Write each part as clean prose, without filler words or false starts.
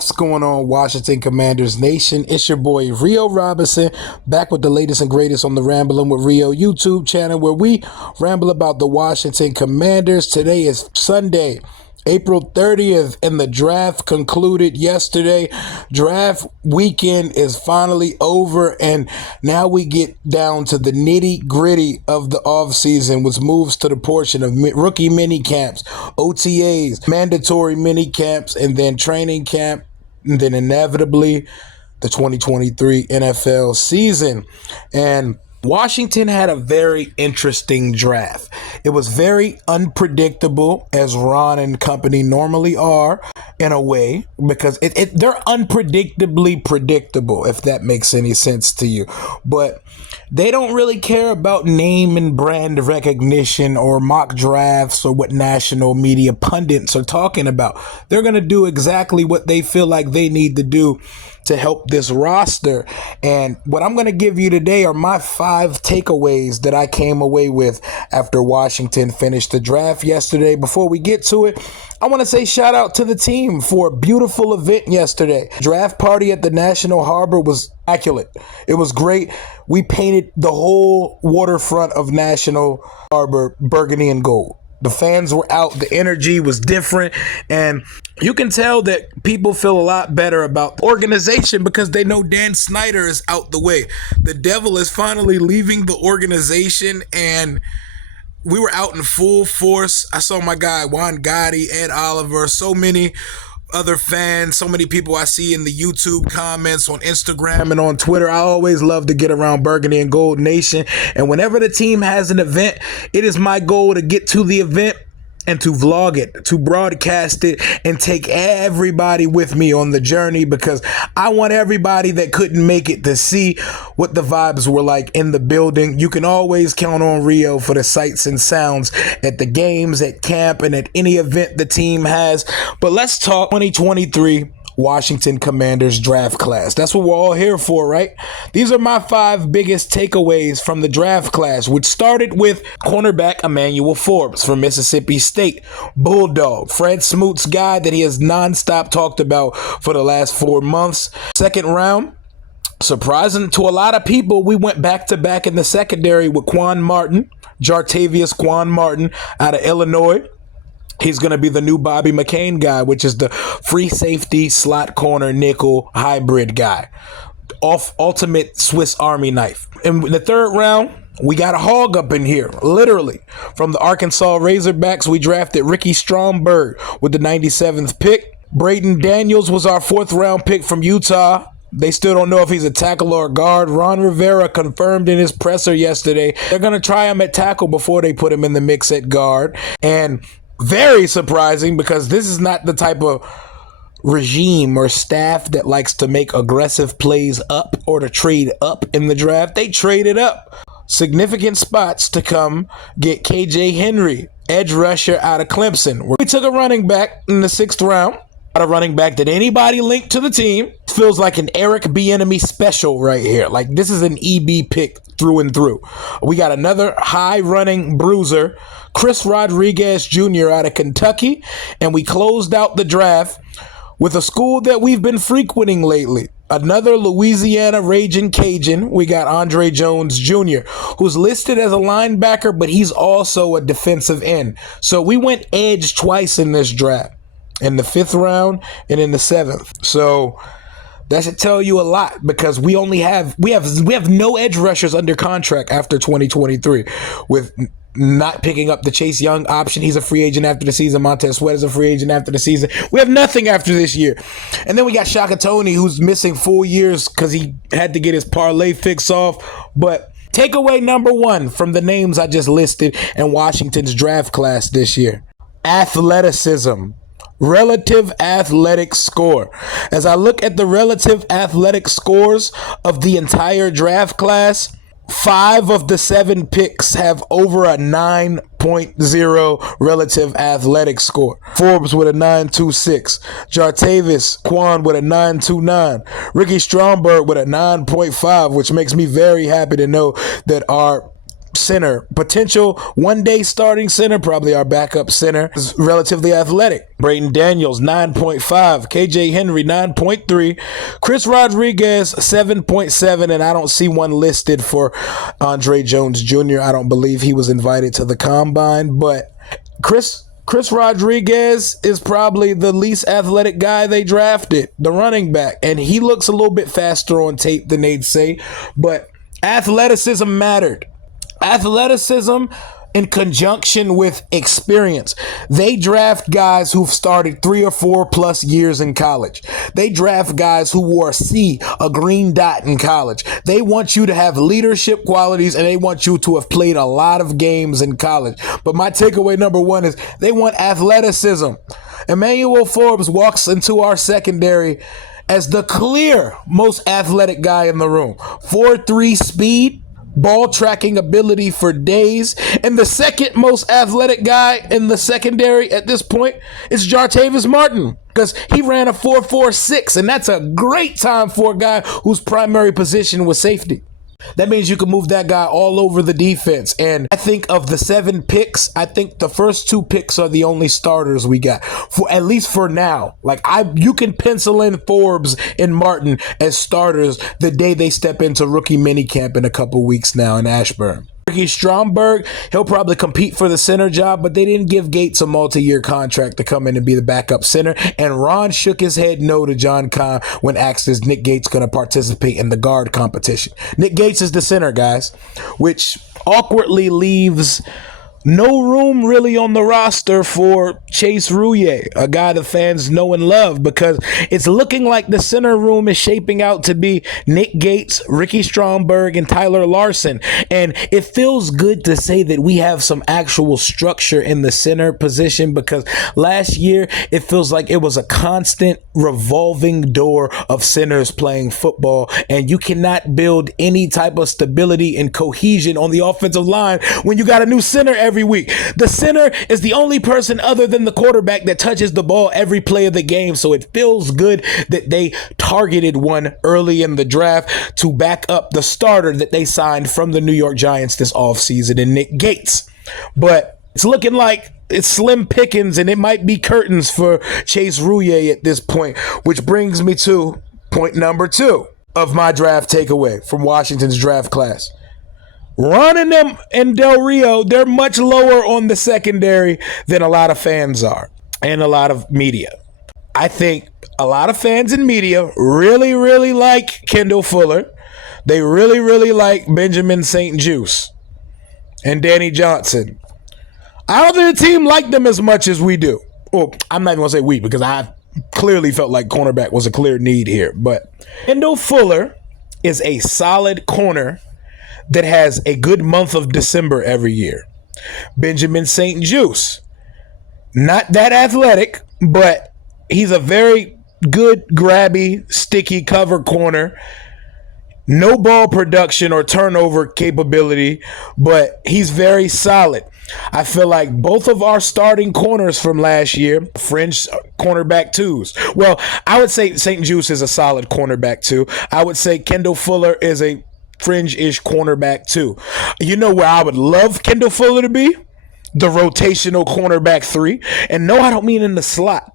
What's going on, Washington Commanders Nation? It's your boy Rio Robinson, back with the latest and greatest on the Rambling with Rio YouTube channel, where we ramble about the Washington Commanders. Today is Sunday, April 30th, and the draft concluded yesterday. Draft weekend is finally over, and now we get down to the nitty-gritty of the offseason, which moves to the portion of rookie mini camps, OTAs, mandatory mini camps, and then training camp, and then inevitably the 2023 NFL season. And Washington had a very interesting draft. It was very unpredictable, as Ron and company normally are, in a way, because they're unpredictably predictable, if that makes any sense to you. But they don't really care about name and brand recognition or mock drafts or what national media pundits are talking about. They're going to do exactly what they feel like they need to do to help this roster. And what I'm going to give you today are my 5 takeaways that I came away with after Washington finished the draft yesterday. Before we get to it, I want to say shout out to the team for a beautiful event yesterday. Draft party at the National Harbor was immaculate. It was great. We painted the whole waterfront of National Harbor burgundy and gold. The fans were out. The energy was different. And you can tell that people feel a lot better about the organization because they know Dan Snyder is out the way. The devil is finally leaving the organization, and we were out in full force. I saw my guy Juan Gotti, Ed Oliver, so many other fans, so many people I see in the YouTube comments, on Instagram and on Twitter. I always love to get around Burgundy and Gold Nation. And whenever the team has an event, it is my goal to get to the event and to vlog it, to broadcast it, and take everybody with me on the journey, because I want everybody that couldn't make it to see what the vibes were like in the building. You can always count on Rio for the sights and sounds at the games, at camp, and at any event the team has. But let's talk 2023 Washington Commanders draft class. That's what we're all here for, right? These are my 5 biggest takeaways from the draft class, which started with cornerback Emmanuel Forbes from Mississippi State. Bulldog, Fred Smoot's guy that he has nonstop talked about for the last 4 months. Second round, surprising to a lot of people, we went back-to-back in the secondary with Quan Martin, Jartavius Quan Martin out of Illinois. He's going to be the new Bobby McCain guy, which is the free safety, slot corner, nickel hybrid guy. Ultimate Swiss Army knife. In the third round, we got a hog up in here, literally. From the Arkansas Razorbacks, we drafted Ricky Stromberg with the 97th pick. Braden Daniels was our 4th round pick from Utah. They still don't know if he's a tackle or a guard. Ron Rivera confirmed in his presser yesterday they're going to try him at tackle before they put him in the mix at guard. And very surprising, because this is not the type of regime or staff that likes to make aggressive plays up or to trade up in the draft. They traded up significant spots to come get KJ Henry, edge rusher out of Clemson. We took a running back in the 6th round. Not a running back that anybody linked to the team. Feels like an Eric Bieniemy special right here. Like, this is an EB pick through and through. We got another high-running bruiser, Chris Rodriguez Jr. out of Kentucky, and we closed out the draft with a school that we've been frequenting lately. Another Louisiana Raging Cajun. We got Andre Jones Jr., who's listed as a linebacker, but he's also a defensive end. So we went edge twice in this draft, in the 5th round and in the 7th. So that should tell you a lot, because we have no edge rushers under contract after 2023, with not picking up the Chase Young option. He's a free agent after the season. Montez Sweat is a free agent after the season. We have nothing after this year. And then we got Shaka Toney, who's missing 4 years because he had to get his parlay fix off. But takeaway number 1 from the names I just listed in Washington's draft class this year: athleticism. Relative athletic score. As I look at the relative athletic scores of the entire draft class, 5 of the 7 picks have over a 9.0 relative athletic score. Forbes with a 9.26. Jartavius Quan with a 9.29. Ricky Stromberg with a 9.5, which makes me very happy to know that our center, potential one-day starting center, probably our backup center, is relatively athletic. Brayden Daniels, 9.5. KJ Henry, 9.3. Chris Rodriguez, 7.7. And I don't see one listed for Andre Jones Jr. I don't believe he was invited to the combine, but Chris Rodriguez is probably the least athletic guy they drafted, the running back, and he looks a little bit faster on tape than they'd say, but athleticism mattered. Athleticism in conjunction with experience. They draft guys who've started 3 or 4 plus years in college. They draft guys who wore a C, a green dot in college. They want you to have leadership qualities, and they want you to have played a lot of games in college. But my takeaway number one is they want athleticism. Emmanuel Forbes walks into our secondary as the clear most athletic guy in the room. 4.3 speed, ball tracking ability for days. And the second most athletic guy in the secondary at this point is Jartavius Martin, because he ran a 4.46, and that's a great time for a guy whose primary position was safety. That means you can move that guy all over the defense. And I think of the 7 picks, I think the first 2 picks are the only starters we got, for at least for now. Like, you can pencil in Forbes and Martin as starters the day they step into rookie minicamp in a couple weeks now in Ashburn. Ricky Stromberg, he'll probably compete for the center job, but they didn't give Gates a multi-year contract to come in and be the backup center. And Ron shook his head no to John Kahn when asked, is Nick Gates going to participate in the guard competition? Nick Gates is the center, guys, which awkwardly leaves no room really on the roster for Chase Roullier, a guy the fans know and love, because it's looking like the center room is shaping out to be Nick Gates, Ricky Stromberg, and Tyler Larson. And it feels good to say that we have some actual structure in the center position, because last year it feels like it was a constant revolving door of centers playing football, and you cannot build any type of stability and cohesion on the offensive line when you got a new center every week. The center is the only person other than the quarterback that touches the ball every play of the game, so it feels good that they targeted one early in the draft to back up the starter that they signed from the New York Giants this offseason in Nick Gates. But it's looking like it's slim pickings, and it might be curtains for Chase Roullier at this point, which brings me to point number 2 of my draft takeaway from Washington's draft class. Ron and them and Del Rio, they're much lower on the secondary than a lot of fans are and a lot of media. I think a lot of fans and media really, really like Kendall Fuller. They really, really like Benjamin St-Juste and Danny Johnson. I don't think the team liked them as much as we do. Well, I'm not even going to say we, because I clearly felt like cornerback was a clear need here. But Kendall Fuller is a solid corner that has a good month of December every year. Benjamin St-Juste, not that athletic, but he's a very good, grabby, sticky cover corner. No ball production or turnover capability, but he's very solid. I feel like both of our starting corners from last year, fringe cornerback 2s. Well, I would say St-Juste is a solid cornerback 2. I would say Kendall Fuller is a fringe-ish cornerback 2. You know where I would love Kendall Fuller to be? The rotational cornerback 3. And no, I don't mean in the slot.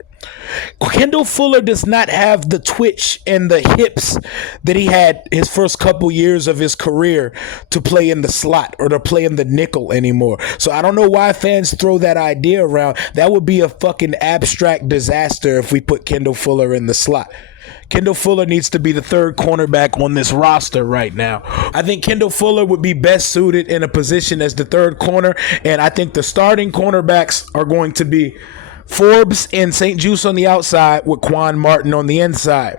Kendall Fuller does not have the twitch and the hips that he had his first couple years of his career to play in the slot or to play in the nickel anymore. So I don't know why fans throw that idea around. That would be a fucking abstract disaster if we put Kendall Fuller in the slot. Kendall Fuller needs to be the third cornerback on this roster right now. I think Kendall Fuller would be best suited in a position as the third corner, and I think the starting cornerbacks are going to be Forbes and St-Juste on the outside with Quan Martin on the inside.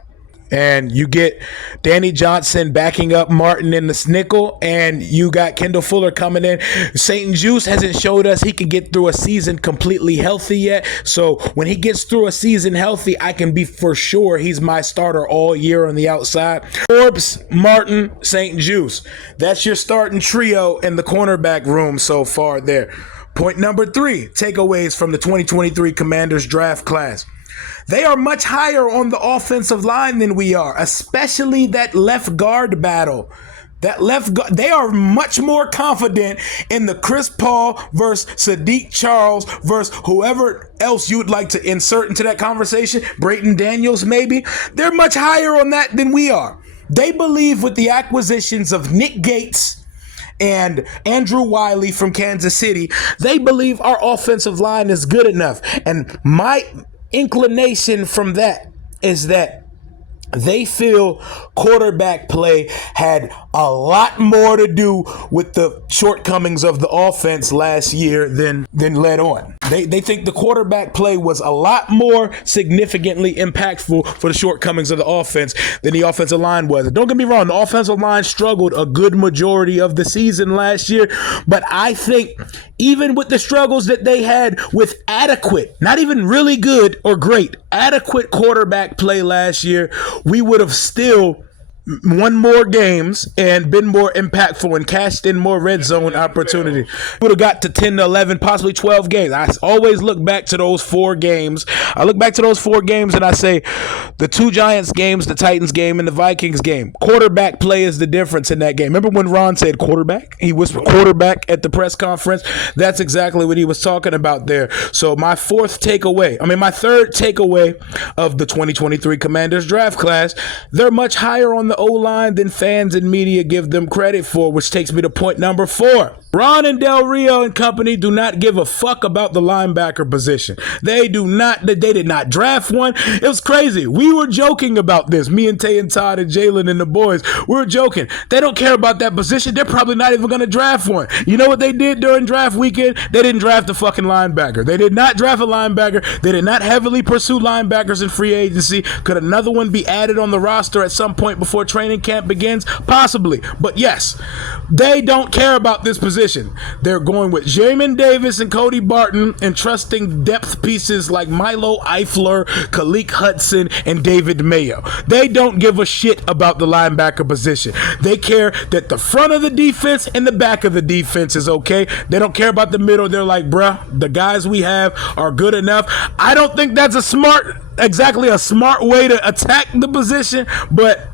And you get Danny Johnson backing up Martin in the nickel, and you got Kendall Fuller coming in. St-Juste hasn't showed us he can get through a season completely healthy yet. So when he gets through a season healthy, I can be for sure he's my starter all year on the outside. Forbes, Martin, St-Juste. That's your starting trio in the cornerback room so far there. Point number 3, takeaways from the 2023 Commanders draft class. They are much higher on the offensive line than we are, especially that left guard battle. That left guard, they are much more confident in the Chris Paul versus Sadiq Charles versus whoever else you'd like to insert into that conversation, Brayton Daniels maybe. They're much higher on that than we are. They believe with the acquisitions of Nick Gates and Andrew Wiley from Kansas City, they believe our offensive line is good enough. And my inclination from that is that they feel quarterback play had a lot more to do with the shortcomings of the offense last year than led on. They think the quarterback play was a lot more significantly impactful for the shortcomings of the offense than the offensive line was. Don't get me wrong, the offensive line struggled a good majority of the season last year, but I think even with the struggles that they had with adequate, not even really good or great, adequate quarterback play last year, we would have still won more games and been more impactful and cashed in more red zone opportunity. Would have got to 10 to 11, possibly 12 games. I always look back to those 4 games. I look back to those 4 games and I say the 2 Giants games, the Titans game, and the Vikings game. Quarterback play is the difference in that game. Remember when Ron said quarterback? He whispered quarterback at the press conference. That's exactly what he was talking about there. So my third takeaway of the 2023 Commanders draft class, they're much higher on the O-line than fans and media give them credit for, which takes me to point number 4. Ron and Del Rio and company do not give a fuck about the linebacker position. They did not draft one. It was crazy. We were joking about this. Me and Tay and Todd and Jalen and the boys, we were joking. They don't care about that position. They're probably not even going to draft one. You know what they did during draft weekend? They didn't draft a fucking linebacker. They did not draft a linebacker. They did not heavily pursue linebackers in free agency. Could another one be added on the roster at some point before training camp begins? Possibly. But yes, they don't care about this position. They're going with Jamin Davis and Cody Barton and trusting depth pieces like Milo Eifler, Khaleke Hudson, and David Mayo. They don't give a shit about the linebacker position. They care that the front of the defense and the back of the defense is okay. They don't care about the middle. They're like, bruh, the guys we have are good enough. I don't think that's exactly a smart way to attack the position, but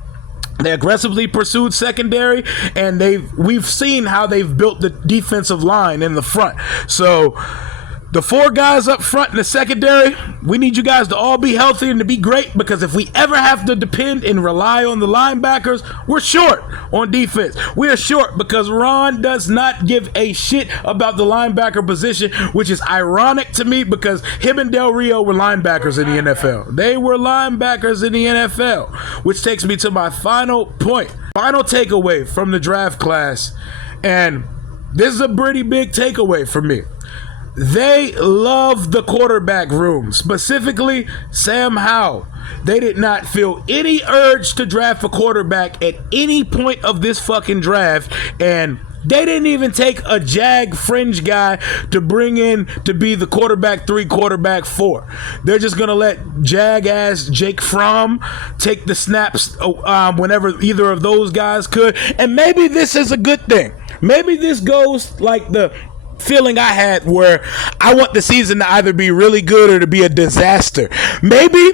they aggressively pursued secondary, and we've seen how they've built the defensive line in the front. So the 4 guys up front in the secondary, we need you guys to all be healthy and to be great, because if we ever have to depend and rely on the linebackers, we're short on defense. We are short because Ron does not give a shit about the linebacker position, which is ironic to me because him and Del Rio were linebackers in the NFL. They were linebackers in the NFL, which takes me to my final point. Final takeaway from the draft class, and this is a pretty big takeaway for me. They love the quarterback room, specifically Sam Howell. They did not feel any urge to draft a quarterback at any point of this fucking draft, and they didn't even take a Jag fringe guy to bring in to be the quarterback 3, quarterback 4. They're just going to let Jag-ass Jake Fromm take the snaps whenever either of those guys could. And maybe this is a good thing. Maybe this goes like the feeling I had where I want the season to either be really good or to be a disaster. Maybe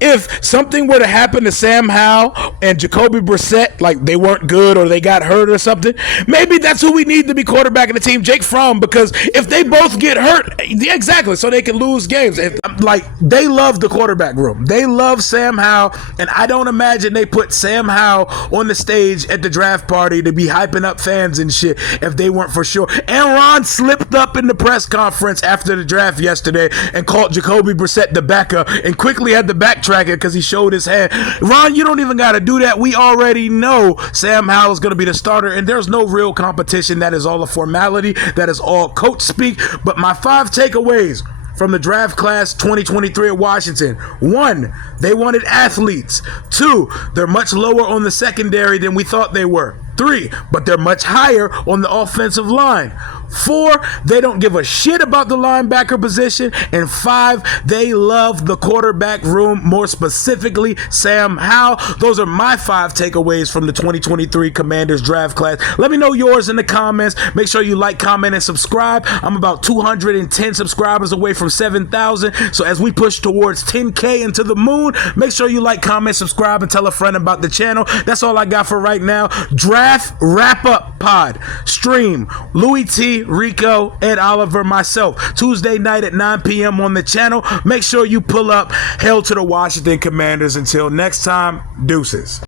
if something were to happen to Sam Howell and Jacoby Brissett, like they weren't good or they got hurt or something, maybe that's who we need to be quarterback in the team, Jake Fromm, because if they both get hurt, exactly, so they can lose games. They love the quarterback room. They love Sam Howell, and I don't imagine they put Sam Howell on the stage at the draft party to be hyping up fans and shit if they weren't for sure. And Ron slipped up in the press conference after the draft yesterday and called Jacoby Brissett the backup and quickly had to backtrack it because he showed his hand. Ron, you don't even got to do that. We already know Sam Howell is going to be the starter, and there's no real competition. That is all a formality. That is all coach speak. But my 5 takeaways from the draft class 2023 at Washington: 1, they wanted athletes. 2, they're much lower on the secondary than we thought they were. 3, but they're much higher on the offensive line. 4, they don't give a shit about the linebacker position. And 5, they love the quarterback room, more specifically Sam Howell. Those are my 5 takeaways from the 2023 Commanders draft class. Let me know yours in the comments. Make sure you like, comment, and subscribe. I'm about 210 subscribers away from 7,000. So as we push towards 10K into the moon, make sure you like, comment, subscribe, and tell a friend about the channel. That's all I got for right now. Draft Draft Wrap-Up Pod. Stream Louis T, Rico, and Oliver, myself. Tuesday night at 9 p.m. on the channel. Make sure you pull up. Hail to the Washington Commanders. Until next time, deuces.